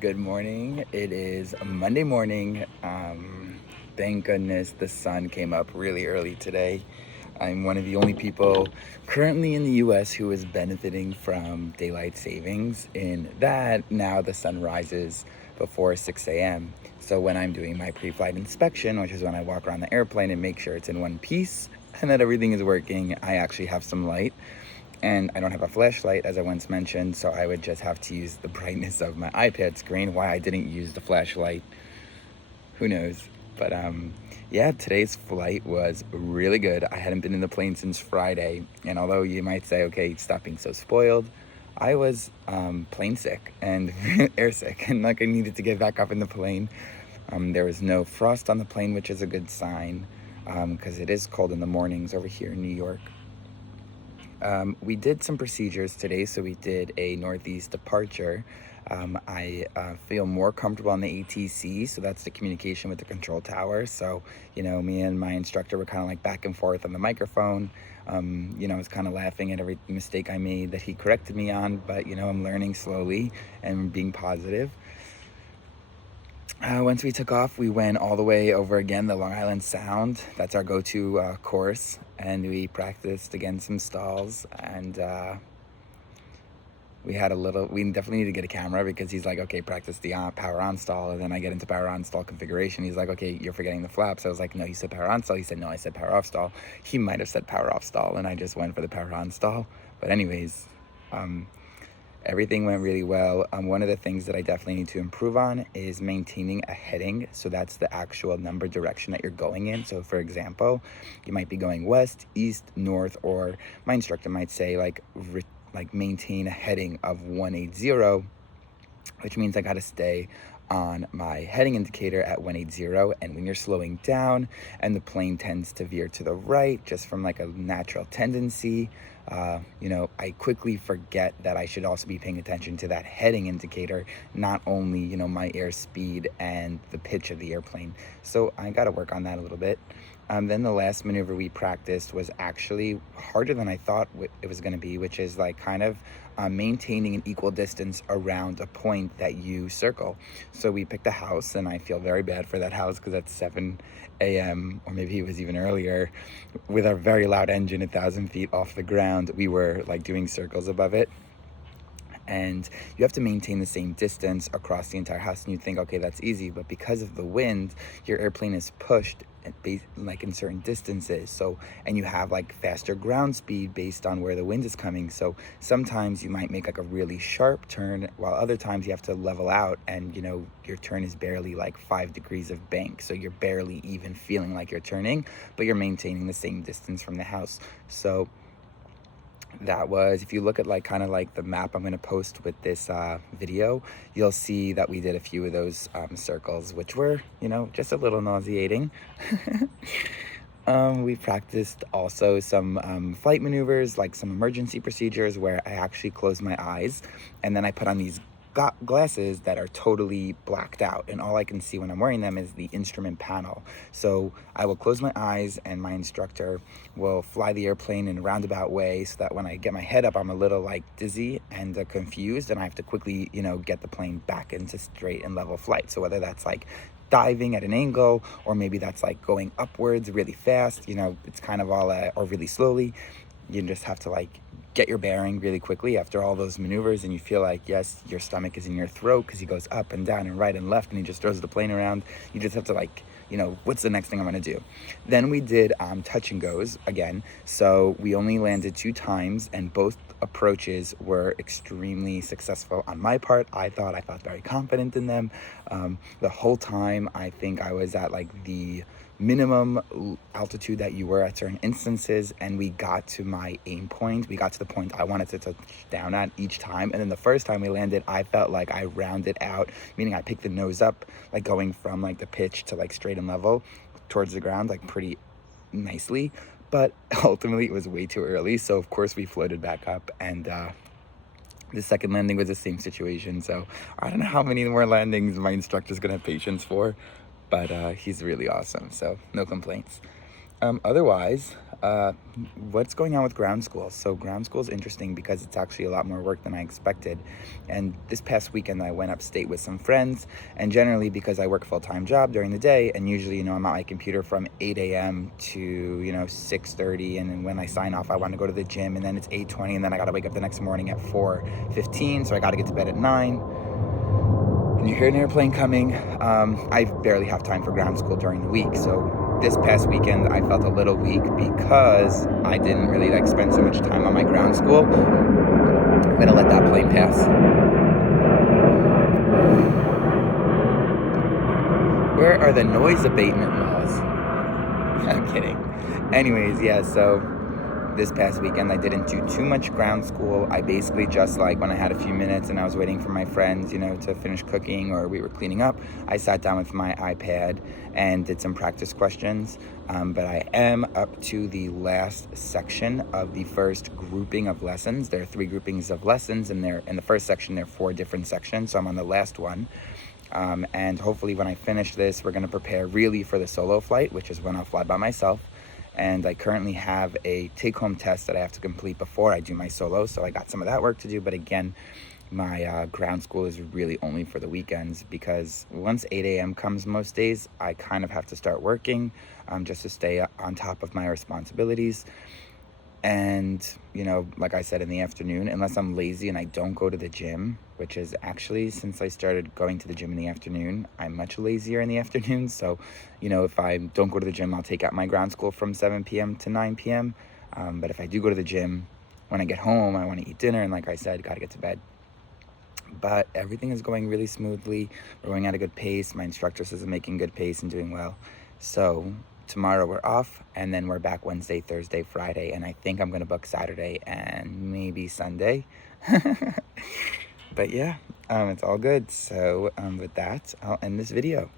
Good morning. It is a Monday morning. Thank goodness the sun came up really early today. I'm one of the only people currently in the US who is benefiting from daylight savings, in that now the sun rises before 6 a.m. So when I'm doing my pre-flight inspection, which is when I walk around the airplane and make sure it's in one piece and that everything is working, I actually have some light. And I don't have a flashlight, as I once mentioned, so I would just have to use the brightness of my iPad screen. Why I didn't use the flashlight, who knows? But yeah, today's flight was really good. I hadn't been in the plane since Friday, and although you might say, okay, stop being so spoiled, I was plane sick and air sick, and like I needed to get back up in the plane. There was no frost on the plane, which is a good sign, because it is cold in the mornings over here in New York. We did some procedures today, so we did a northeast departure. I feel more comfortable on the ATC, so that's the communication with the control tower. So, me and my instructor were kind of like back and forth on the microphone. I was kind of laughing at every mistake I made that he corrected me on, but, I'm learning slowly and being positive. Once we took off, we went all the way over again, the Long Island Sound. That's our go-to course. And we practiced again some stalls. And we definitely need to get a camera, because he's like, okay, practice the power on stall. And then I get into power on stall configuration. He's like, okay, you're forgetting the flaps. I was like, no, you said power on stall. He said, no, I said power off stall. He might have said power off stall, and I just went for the power on stall. But anyways, everything went really well. One of the things that I definitely need to improve on is maintaining a heading. So that's the actual number direction that you're going in. So for example, you might be going west, east, north, or my instructor might say like maintain a heading of 180, which means I got to stay on my heading indicator at 180. And when you're slowing down and the plane tends to veer to the right, just from like a natural tendency, I quickly forget that I should also be paying attention to that heading indicator, not only, my airspeed and the pitch of the airplane. So I got to work on that a little bit. Then the last maneuver we practiced was actually harder than I thought it was going to be, which is like kind of maintaining an equal distance around a point that you circle. So we picked a house, and I feel very bad for that house because at 7 a.m., or maybe it was even earlier, with a very loud engine 1,000 feet off the ground, we were like doing circles above it. And you have to maintain the same distance across the entire house, and you think, okay, that's easy. But because of the wind, your airplane is pushed like in certain distances. So, and you have like faster ground speed based on where the wind is coming. So sometimes you might make like a really sharp turn, while other times you have to level out, and your turn is barely like 5 degrees of bank. So you're barely even feeling like you're turning, but you're maintaining the same distance from the house. So that was, if you look at like kind of like the map I'm going to post with this video, you'll see that we did a few of those circles, which were, just a little nauseating. We practiced also some flight maneuvers, like some emergency procedures where I actually closed my eyes, and then I put on these glasses that are totally blacked out, and all I can see when I'm wearing them is the instrument panel. So I will close my eyes, and my instructor will fly the airplane in a roundabout way, so that when I get my head up, I'm a little like dizzy and confused, and I have to quickly get the plane back into straight and level flight. So whether that's like diving at an angle, or maybe that's like going upwards really fast, it's kind of all or really slowly. You just have to like get your bearing really quickly after all those maneuvers, and you feel like, yes, your stomach is in your throat because he goes up and down and right and left, and he just throws the plane around. You just have to like, what's the next thing I'm going to do? Then we did touch and goes again. So we only landed 2 times, and both approaches were extremely successful on my part. I felt very confident in them. The whole time, I think I was at like the minimum altitude that you were at certain instances, and we got to my aim point. We got to the point I wanted to touch down at each time. And then the first time we landed, I felt like I rounded out, meaning I picked the nose up, like going from like the pitch to like straight and level towards the ground, like pretty nicely. But ultimately it was way too early, so of course we floated back up, and the second landing was the same situation. So I don't know how many more landings my instructor's gonna have patience for, but he's really awesome, so no complaints. Otherwise, What's going on with ground school? So ground school is interesting because it's actually a lot more work than I expected. And this past weekend I went upstate with some friends, and generally because I work a full-time job during the day, and usually, I'm at my computer from 8 a.m. to, 6:30, and then when I sign off, I want to go to the gym, and then it's 8:20, and then I got to wake up the next morning at 4:15, so I got to get to bed at 9. And you hear an airplane coming. I barely have time for ground school during the week, so this past weekend I felt a little weak because I didn't really spend so much time on my ground school. I'm gonna let that plane pass. Where are the noise abatement laws? I'm kidding. Anyways, yeah, so this past weekend I didn't do too much ground school. I basically just when I had a few minutes and I was waiting for my friends, to finish cooking, or we were cleaning up, I sat down with my iPad and did some practice questions. But I am up to the last section of the first grouping of lessons. There are 3 groupings of lessons, and in the first section there are 4 different sections, so I'm on the last one. And hopefully when I finish this, we're going to prepare really for the solo flight, which is when I'll fly by myself. And I currently have a take-home test that I have to complete before I do my solo, so I got some of that work to do. But again, my ground school is really only for the weekends, because once 8 a.m. comes most days, I kind of have to start working just to stay on top of my responsibilities. And, like I said, in the afternoon, unless I'm lazy and I don't go to the gym, which is actually, since I started going to the gym in the afternoon, I'm much lazier in the afternoon. So, if I don't go to the gym, I'll take out my ground school from 7 p.m. to 9 p.m. But if I do go to the gym, when I get home, I want to eat dinner. And like I said, got to get to bed. But everything is going really smoothly. We're going at a good pace. My instructor says I'm making good pace and doing well. So tomorrow we're off, and then we're back Wednesday, Thursday, Friday, and I think I'm gonna book Saturday and maybe Sunday. But yeah, it's all good. So with that, I'll end this video.